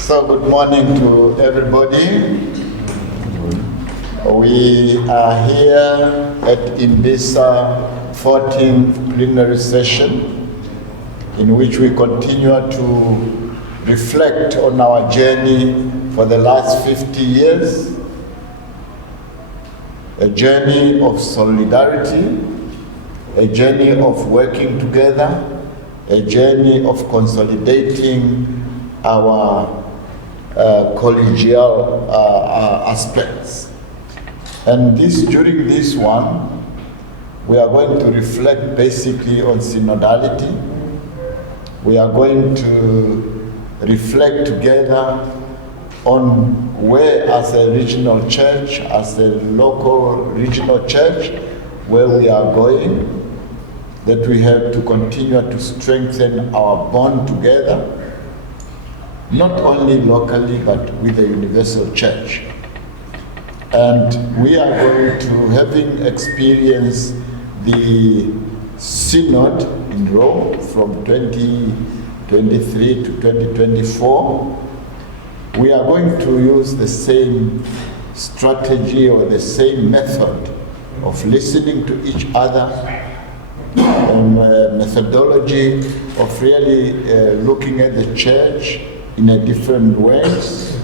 So good morning to everybody. We are here at IMBISA 14th plenary session, in which we continue to reflect on our journey for the last 50 years, a journey of solidarity, a journey of working together, a journey of consolidating our collegial aspects. And during this one, we are going to reflect basically on synodality. We are going to reflect together on where, as a regional church, as a local regional church, where we are going, that we have to continue to strengthen our bond together, not only locally, but with the universal church. And we are going to, having experienced the synod in Rome from 2023 to 2024, we are going to use the same strategy or the same method of listening to each other, methodology of really looking at the church in a different ways,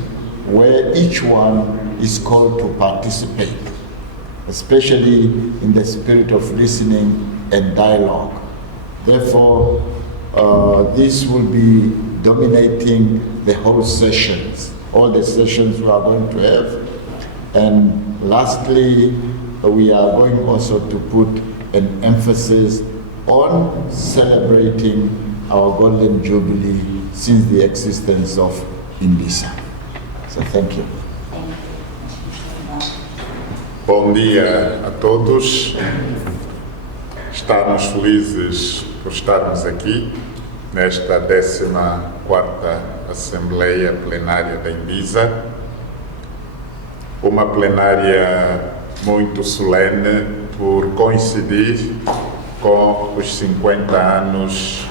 where each one is called to participate, especially in the spirit of listening and dialogue. Therefore, this will be dominating the whole sessions, all the sessions we are going to have. And lastly, we are going also to put an emphasis on celebrating our Golden Jubilee since the existence of IMBISA. So thank you. Bom dia a todos. Estamos felizes por estarmos aqui nesta 14ª Assembleia Plenária da IMBISA, uma plenária muito solene por coincidir com os 50 anos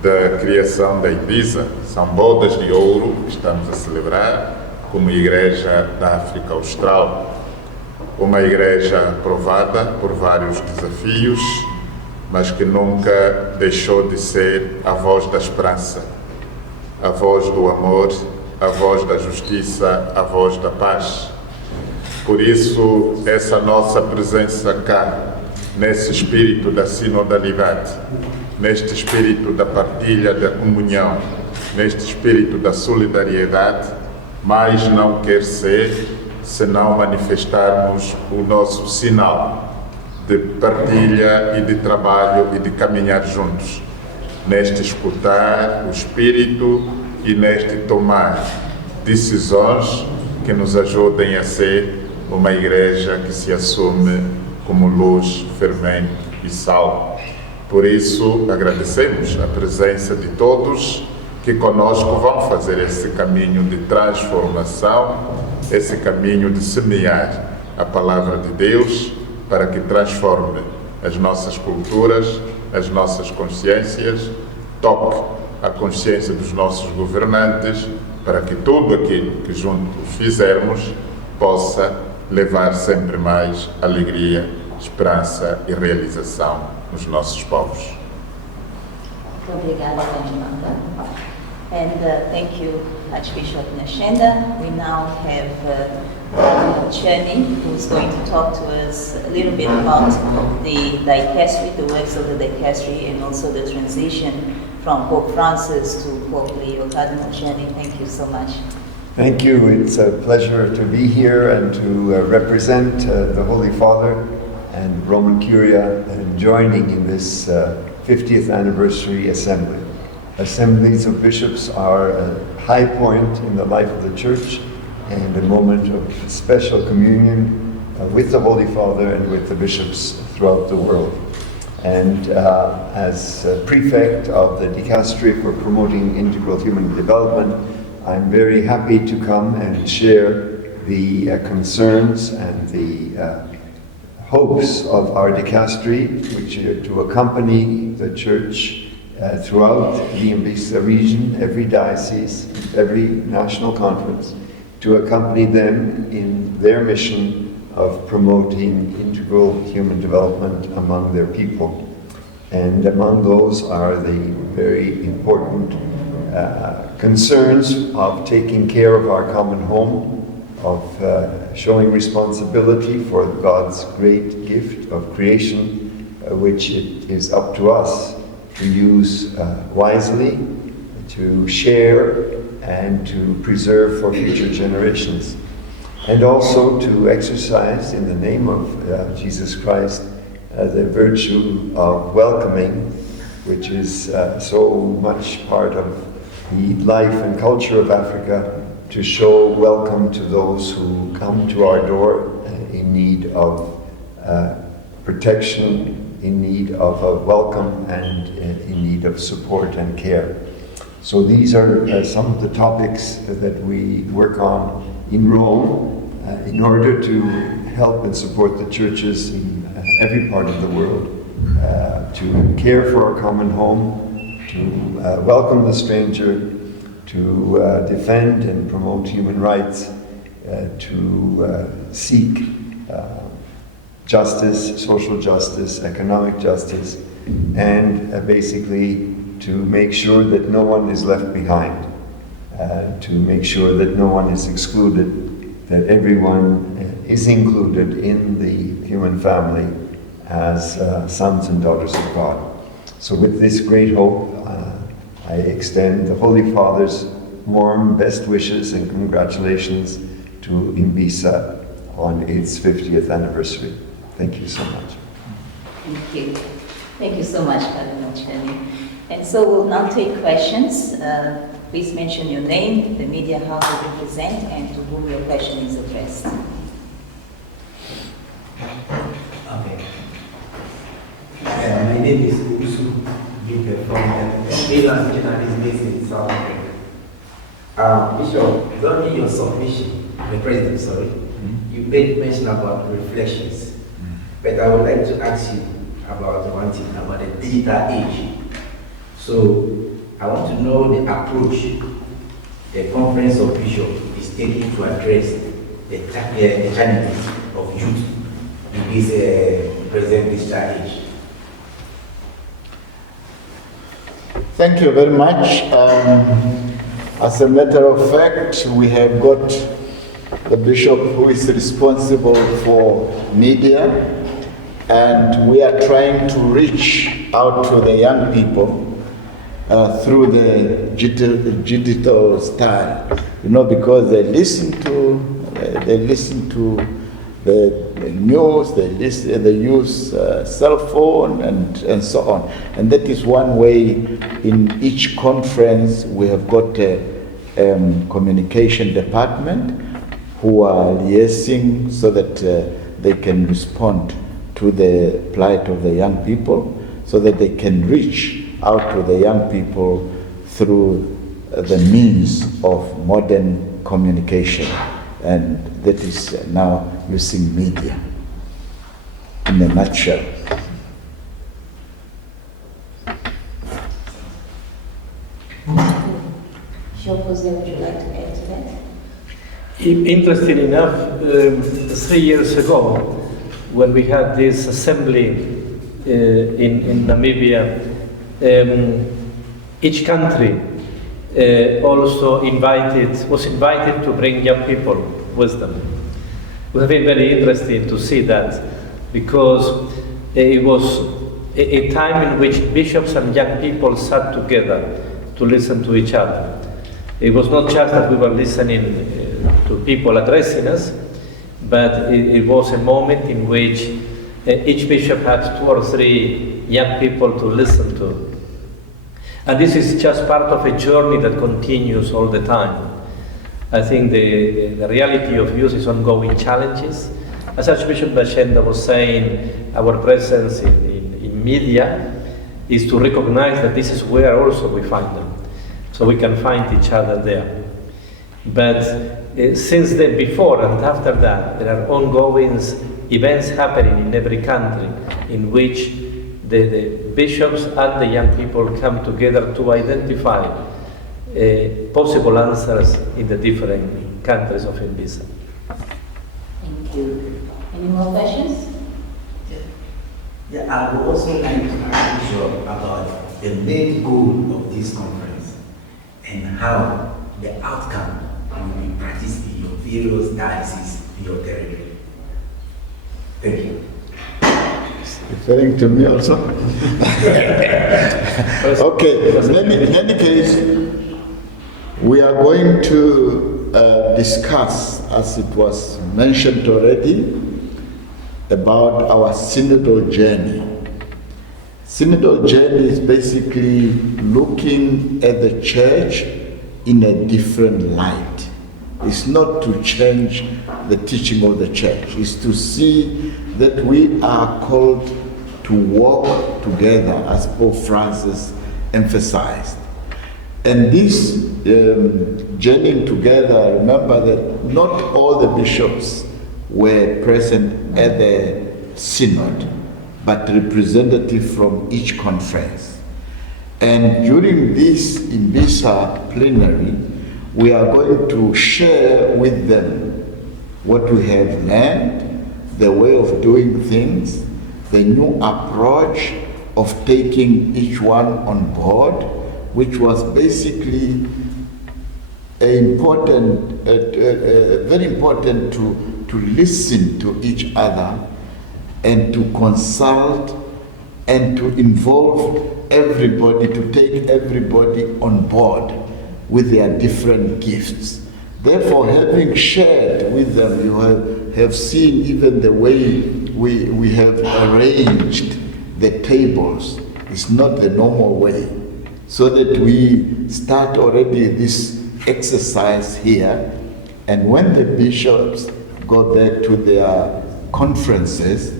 da criação da IMBISA. São bodas de ouro que estamos a celebrar como Igreja da África Austral. Uma igreja provada por vários desafios, mas que nunca deixou de ser a voz da esperança, a voz do amor, a voz da justiça, a voz da paz. Por isso, essa nossa presença cá, nesse espírito da sinodalidade, neste espírito da partilha, da comunhão, neste espírito da solidariedade, mais não quer ser senão manifestarmos o nosso sinal de partilha e de trabalho e de caminhar juntos, neste escutar o espírito e neste tomar decisões que nos ajudem a ser uma igreja que se assume como luz, fermento e sal. Por isso, agradecemos a presença de todos que conosco vão fazer esse caminho de transformação, esse caminho de semear a palavra de Deus para que transforme as nossas culturas, as nossas consciências, toque a consciência dos nossos governantes, para que tudo aquilo que juntos fizermos possa levar sempre mais alegria, esperança e realização nos nossos povos. Muito obrigada, Fernanda. And thank you, Archbishop Nashenda. We now have Cheni, who's going to talk to us a little bit about the dicastery, the works of the dicastery, and also the transition from Pope Francis to Pope Leo. Cardinal Cheni, thank you so much. Thank you. It's a pleasure to be here and to represent the Holy Father and Roman Curia and joining in this 50th anniversary assembly. Assemblies of bishops are a high point in the life of the Church and a moment of special communion with the Holy Father and with the bishops throughout the world. And as prefect of the dicastery for promoting integral human development, I'm very happy to come and share the concerns and the hopes of our dicastery, which are to accompany the Church throughout the IMBISA region, every diocese, every national conference, to accompany them in their mission of promoting integral human development among their people. And among those are the very important concerns of taking care of our common home, of showing responsibility for God's great gift of creation, which it is up to us to use wisely, to share, and to preserve for future generations. And also to exercise, in the name of Jesus Christ, the virtue of welcoming, which is so much part of the life and culture of Africa, to show welcome to those who come to our door in need of protection, in need of a welcome, and in need of support and care. So these are some of the topics that we work on in Rome in order to help and support the churches in every part of the world, to care for our common home, to welcome the stranger, to defend and promote human rights, to seek justice, social justice, economic justice, and basically to make sure that no one is left behind, to make sure that no one is excluded, that everyone is included in the human family as sons and daughters of God. So with this great hope, I extend the Holy Father's warm best wishes and congratulations to IMBISA on its 50th anniversary. Thank you so much. Thank you. Thank you so much, Cardinal Chani. And so we'll now take questions. Please mention your name, the media house you represent, and to whom your question is addressed. Okay. My name is Usu Gipe from Milan Journalist based in South Africa. Bishop, during your submission, the President, sorry, you made mention about reflections. But I would like to ask you about one thing, about the digital age. So I want to know the approach the Conference of Bishops is taking to address the challenges of youth in this present digital age. Thank you very much. As a matter of fact, we have got the bishop who is responsible for media, and we are trying to reach out to the young people through the digital style, because they listen to the news, they use cell phone and so on. And that is one way. In each conference we have got a communication department who are liaising so that they can respond to the plight of the young people, so that they can reach out to the young people through the means of modern communication, and that is now using media in a nutshell. Jose, would you like to add to that? Interesting enough, 3 years ago, when we had this assembly in Namibia, each country also was invited to bring young people with them. It has been very interesting to see that, because it was a time in which bishops and young people sat together to listen to each other. It was not just that we were listening to people addressing us, but it was a moment in which each bishop had 2 or 3 young people to listen to. And this is just part of a journey that continues all the time. I think the reality of youth is ongoing challenges. As Archbishop Bashenda was saying, our presence in media is to recognize that this is where also we find them. So we can find each other there. But since then, before and after that, there are ongoing events happening in every country in which the bishops and the young people come together to identify possible answers in the different countries of IMBISA. Thank you. Any more questions? Yeah, I would also like to ask you about the main goal of this conference and how the outcome will be practiced in your various dioceses in your territory. Thank you. Referring to me also? Okay, in any case, we are going to discuss, as it was mentioned already, about our synodal journey. Synodal journey is basically looking at the church in a different light. It's not to change the teaching of the church. It's to see that we are called to walk together, as Pope Francis emphasized. And this journeying together, remember that not all the bishops were present at the synod, but representatives from each conference. And during this IMBISA plenary, we are going to share with them what we have learned, the way of doing things, the new approach of taking each one on board, which was basically very important to listen to each other and to consult and to involve everybody, to take everybody on board with their different gifts. Therefore, having shared with them, you have seen even the way we have arranged the tables. It's not the normal way. So that we start already this exercise here, and when the bishops go back to their conferences,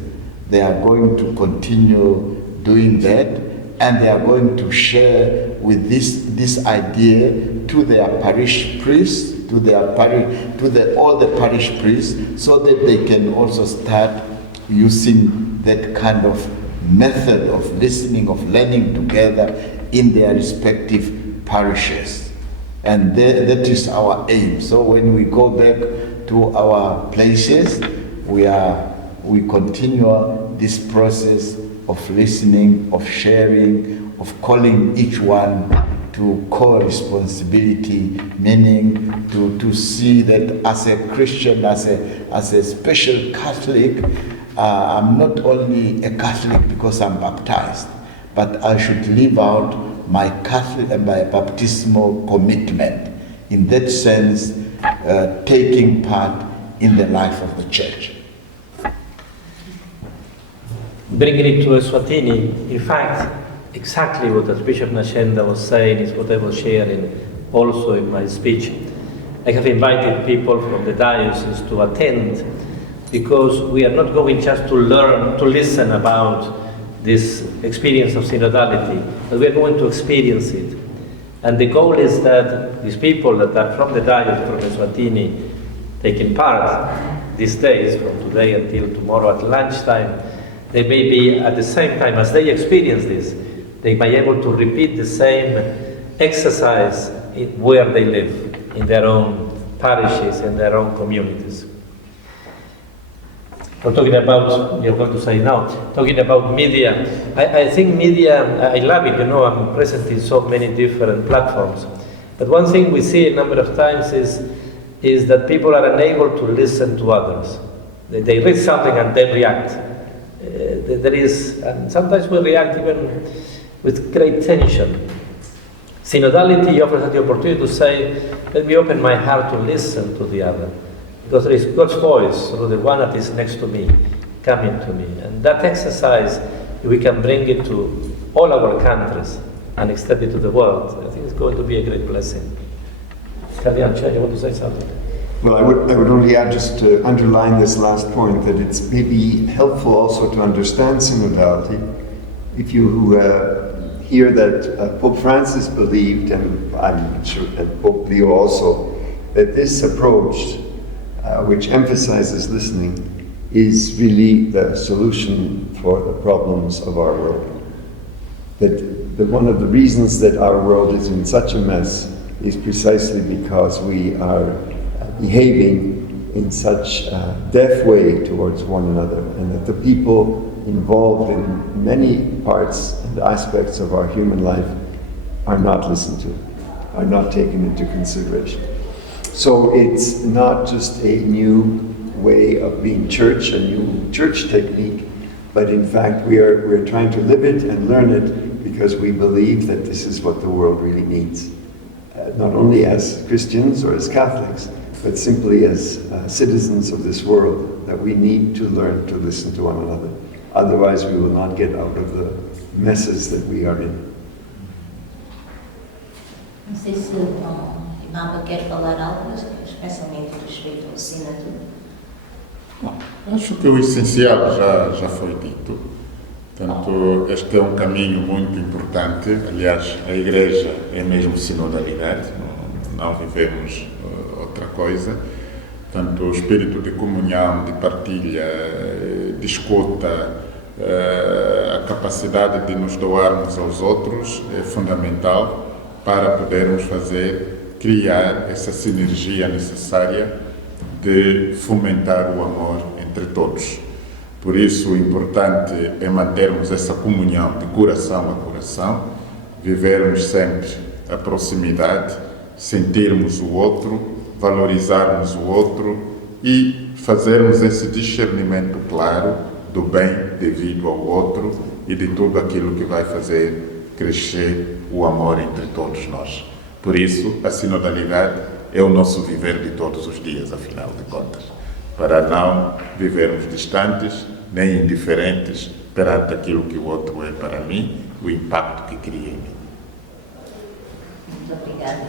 they are going to continue doing that, and they are going to share with this idea to their parish priests, all the parish priests, so that they can also start using that kind of method of listening, of learning together in their respective parishes. And that is our aim. So when we go back to our places, we continue this process of listening, of sharing, of calling each one to co-responsibility, meaning to see that as a Christian, as a special Catholic, I'm not only a Catholic because I'm baptized, but I should live out my Catholic and my baptismal commitment. In that sense, taking part in the life of the church. Bringing it to eSwatini, in fact, exactly what Archbishop Nascenda was saying is what I was sharing also in my speech. I have invited people from the diocese to attend, because we are not going just to learn, to listen about this experience of synodality, but we are going to experience it. And the goal is that these people that are from the diocese, from eSwatini, taking part these days, from today until tomorrow at lunchtime, they may be at the same time as they experience this, they may be able to repeat the same exercise where they live, in their own parishes, in their own communities. We're talking about, you're going to say now, talking about media. I think media, I love it, you know, I'm present in so many different platforms. But one thing we see a number of times is that people are unable to listen to others. They read something and they react. And sometimes we react even with great tension. Synodality offers us the opportunity to say, let me open my heart to listen to the other. Because there is God's voice, through the one that is next to me, coming to me. And that exercise, we can bring it to all our countries and extend it to the world. I think it's going to be a great blessing. Cardinal Chair, you want to say something? Well, I would only add, just to underline this last point, that it's maybe helpful also to understand synodality. If you hear that Pope Francis believed, and I'm sure that Pope Leo also, that this approach, which emphasizes listening, is really the solution for the problems of our world. one of the reasons that our world is in such a mess is precisely because we are behaving in such a deaf way towards one another, and that the people involved in many parts and aspects of our human life are not listened to, are not taken into consideration. So it's not just a new way of being church, a new church technique, but in fact we're trying to live it and learn it because we believe that this is what the world really needs. Not only as Christians or as Catholics, but simply as citizens of this world, that we need to learn to listen to one another. Otherwise we will not get out of the messes that we are in. Não sei se o Imamba quer falar algo, especialmente respeito ao sínodo. Bom, acho que o essencial já foi dito. Portanto, este é um caminho muito importante. Aliás, a Igreja é mesmo sinodalidade, não vivemos outra coisa. Portanto, o espírito de comunhão, de partilha, de escuta, a capacidade de nos doarmos aos outros é fundamental para podermos criar essa sinergia necessária de fomentar o amor entre todos. Por isso, o importante é mantermos essa comunhão de coração a coração, vivermos sempre a proximidade, sentirmos o outro, valorizarmos o outro e fazermos esse discernimento claro do bem devido ao outro e de tudo aquilo que vai fazer crescer o amor entre todos nós. Por isso, a sinodalidade é o nosso viver de todos os dias, afinal de contas, para não vivermos distantes nem indiferentes perante aquilo que o outro é para mim, o impacto que cria em mim. Muito obrigada.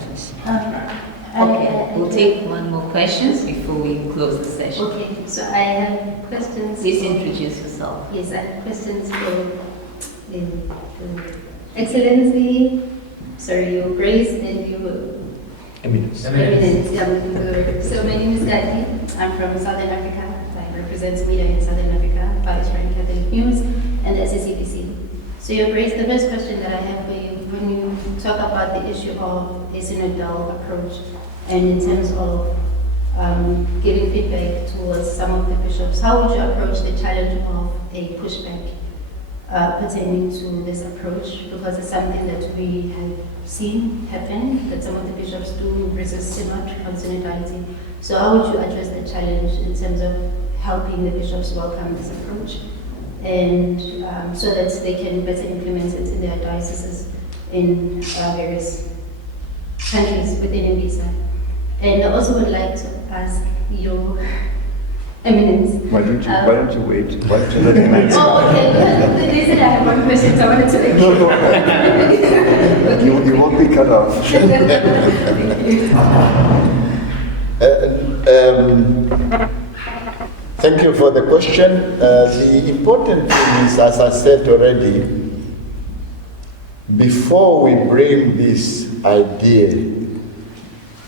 Okay, we'll take one more questions before we close the session. Okay, so I have questions. Please introduce yourself. Yes, I have questions for Excellency, sorry, Your Grace and Your Eminence. Eminence. Yeah, I'm looking for the word. So my name is Gatti. I'm from Southern Africa. I represent media in Southern Africa, Vice Grand Catholic News, and SACPC. So Your Grace, the first question that I have for you, when you talk about the issue of a synodal approach, and in terms of giving feedback towards some of the bishops, how would you approach the challenge of a pushback pertaining to this approach? Because it's something that we have seen happen, that some of the bishops do resist synod on synodality. So how would you address the challenge in terms of helping the bishops welcome this approach, and so that they can better implement it in their dioceses in various countries within IMBISA? And I also would like to ask Your Eminence. Why don't you wait? Why don't you let him answer? Oh, okay. Because they said I have one question, so I wanted to make sure. No. You won't be cut off. Thank you for the question. The important thing is, as I said already, before we bring this idea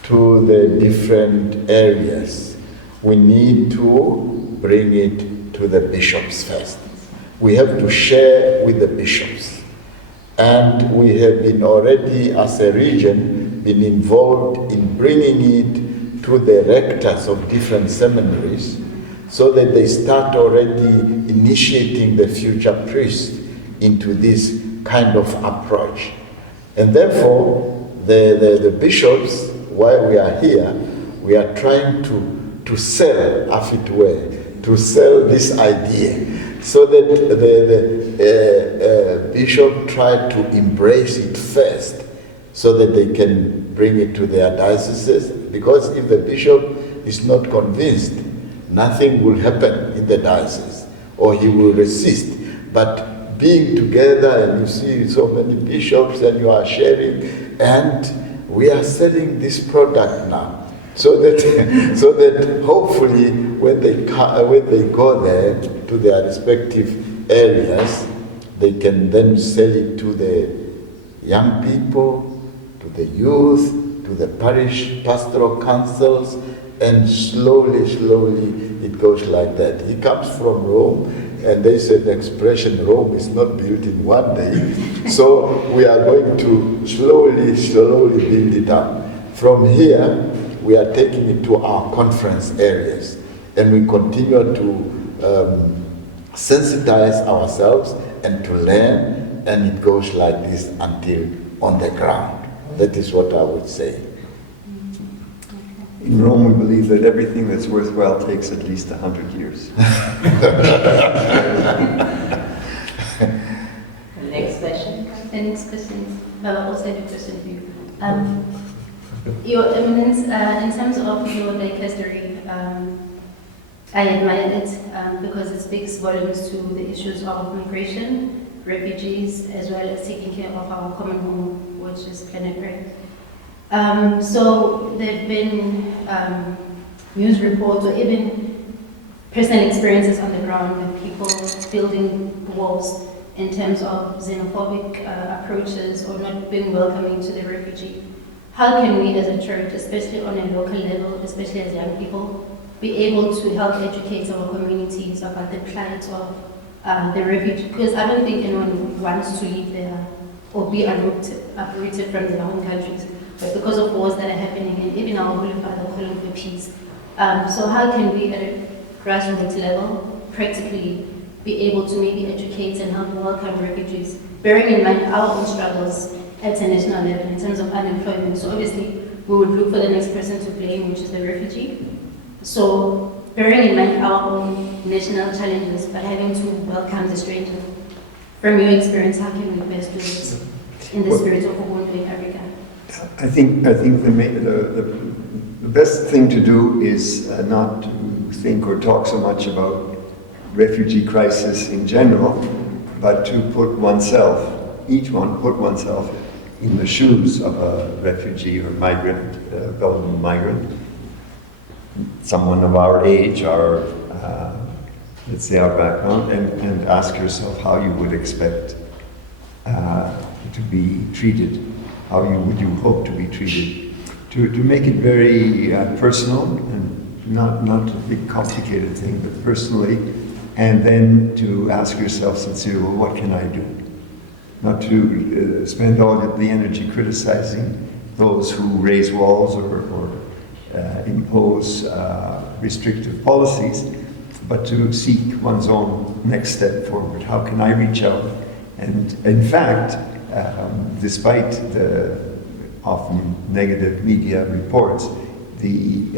to the different areas, we need to bring it to the bishops first. We have to share with the bishops. And we have been already, as a region, been involved in bringing it to the rectors of different seminaries so that they start already initiating the future priests into this kind of approach. And therefore, the bishops, while we are here, we are trying to sell, as it were, to sell this idea, so that the bishop try to embrace it first, so that they can bring it to their dioceses. Because if the bishop is not convinced, nothing will happen in the diocese, or he will resist. But being together, and you see so many bishops, and you are sharing, and we are selling this product now. So that hopefully when they go there to their respective areas, they can then sell it to the young people, to the youth, to the parish pastoral councils, and slowly it goes like that. He comes from Rome, and they said the expression Rome is not built in one day. So we are going to slowly build it up. From here, we are taking it to our conference areas, and we continue to sensitize ourselves and to learn, and it goes like this until on the ground. That is what I would say. In Rome, we believe that everything that's worthwhile takes at least 100 years. Next question. The next question, I also have a question for you. Your Eminence, in terms of your dicastery, I admire it because it speaks volumes to the issues of migration, refugees, as well as taking care of our common home, which is planet Earth. So there have been news reports or even personal experiences on the ground with people building walls in terms of xenophobic approaches or not being welcoming to the refugee. How can we as a church, especially on a local level, especially as young people, be able to help educate our communities about the plight of the refugee? Because I don't think anyone wants to live there or be uprooted from their own countries. But because of wars that are happening, and even our Holy Father calling for peace. So how can we, at a grassroots level, practically be able to maybe educate and help welcome refugees, bearing in mind our own struggles at a national level in terms of unemployment? So obviously, we would look for the next person to blame, which is the refugee. So bearing in mind our own national challenges, but having to welcome the stranger, from your experience, how can we best do it in the spirit of Ubuntu in Africa? I think the best thing to do is not to think or talk so much about refugee crisis in general, but to put oneself, each one put oneself in the shoes of a refugee or migrant, vulnerable migrant, someone of our age, our let's say our background, and ask yourself how you would expect to be treated. How would you hope to be treated? To make it very personal and not a big complicated thing, but personally, and then to ask yourself sincerely, well, what can I do? Not to spend all the energy criticizing those who raise walls or impose restrictive policies, but to seek one's own next step forward. How can I reach out? And in fact, despite the often negative media reports, the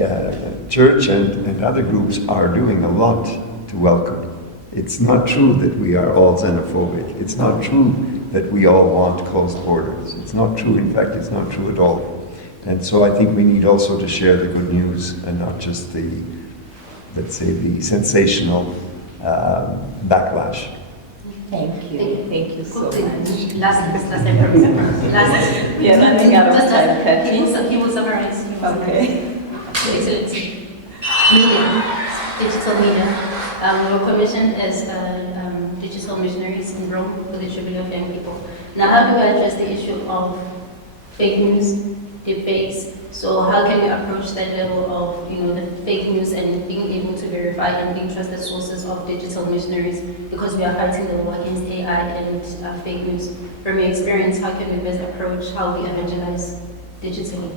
church and other groups are doing a lot to welcome. It's not true that we are all xenophobic. It's not true that we all want closed borders. It's not true. In fact, it's not true at all. And so I think we need also to share the good news and not just the, let's say, the sensational backlash. Thank you so much. Last We are running out of time, Kathy. He will summarize. Okay. Excellency. Media, digital media. We were commissioned as digital missionaries in Rome for the Jubilee of Young People. Now, how do we address the issue of fake news, deepfakes? So how can we approach that level of, the fake news and being able to verify and being trusted sources of digital missionaries, because we are fighting the war against AI and fake news? From your experience, how can we best approach how we evangelize digitally?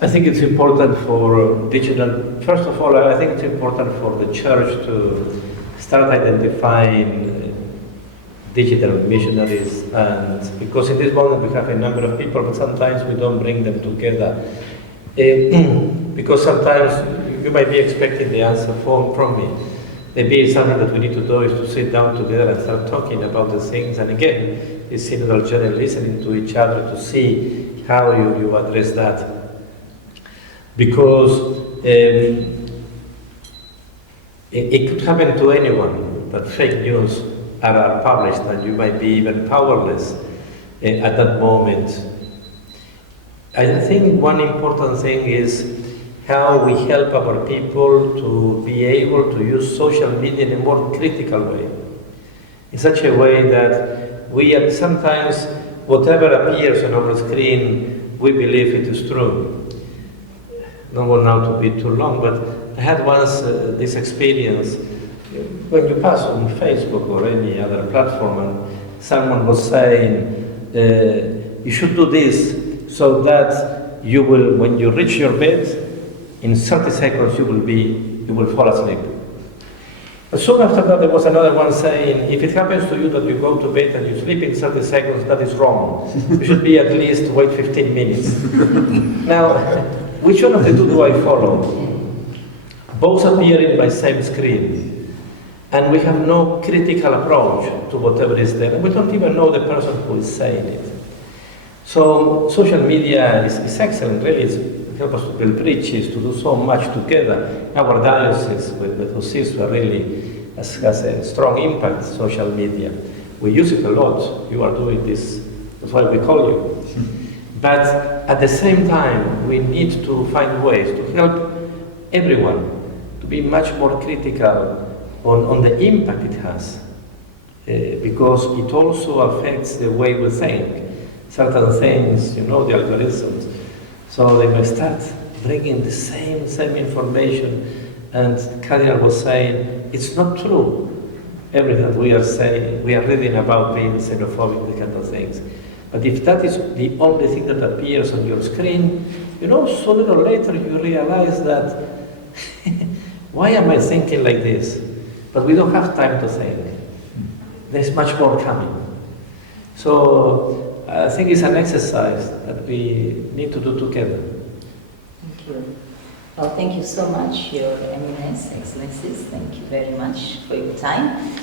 I think it's important for digital, first of all, I think it's important for the church to start identifying digital missionaries, and because in this moment we have a number of people, but sometimes we don't bring them together. Because sometimes you might be expecting the answer from me. Maybe something that we need to do is to sit down together and start talking about the things, and again, this synodal journey, listening to each other to see how you address that. Because it could happen to anyone that fake news are published, and you might be even powerless at that moment. I think one important thing is how we help our people to be able to use social media in a more critical way, in such a way that we sometimes, whatever appears on our screen, we believe it is true. Don't want now to be too long, but I had once this experience when you pass on Facebook or any other platform and someone was saying, you should do this so that you will, when you reach your bed, in 30 seconds you will fall asleep. But soon after that there was another one saying, if it happens to you that you go to bed and you sleep in 30 seconds, that is wrong. You should be at least wait 15 minutes. Now, which one of the two do I follow? Both appear in my same screen. And we have no critical approach to whatever is there. And we don't even know the person who is saying it. So social media is excellent, really. It helps us to build bridges, to do so much together. Our diocese with Osiso really has a strong impact, social media. We use it a lot. You are doing this, that's why we call you. But at the same time, we need to find ways to help everyone to be much more critical on the impact it has, because it also affects the way we think. Certain things, you know, the algorithms, so they may start bringing the same information, and Cardinal was saying, it's not true, everything that we are saying, we are reading about being xenophobic, the kind of things. But if that is the only thing that appears on your screen, you know, sooner or later you realize that, why am I thinking like this? But we don't have time to think. There's much more coming. So I think it's an exercise that we need to do together. Thank you. Well, thank you so much, Your Eminence, Excellencies. Thank you very much for your time.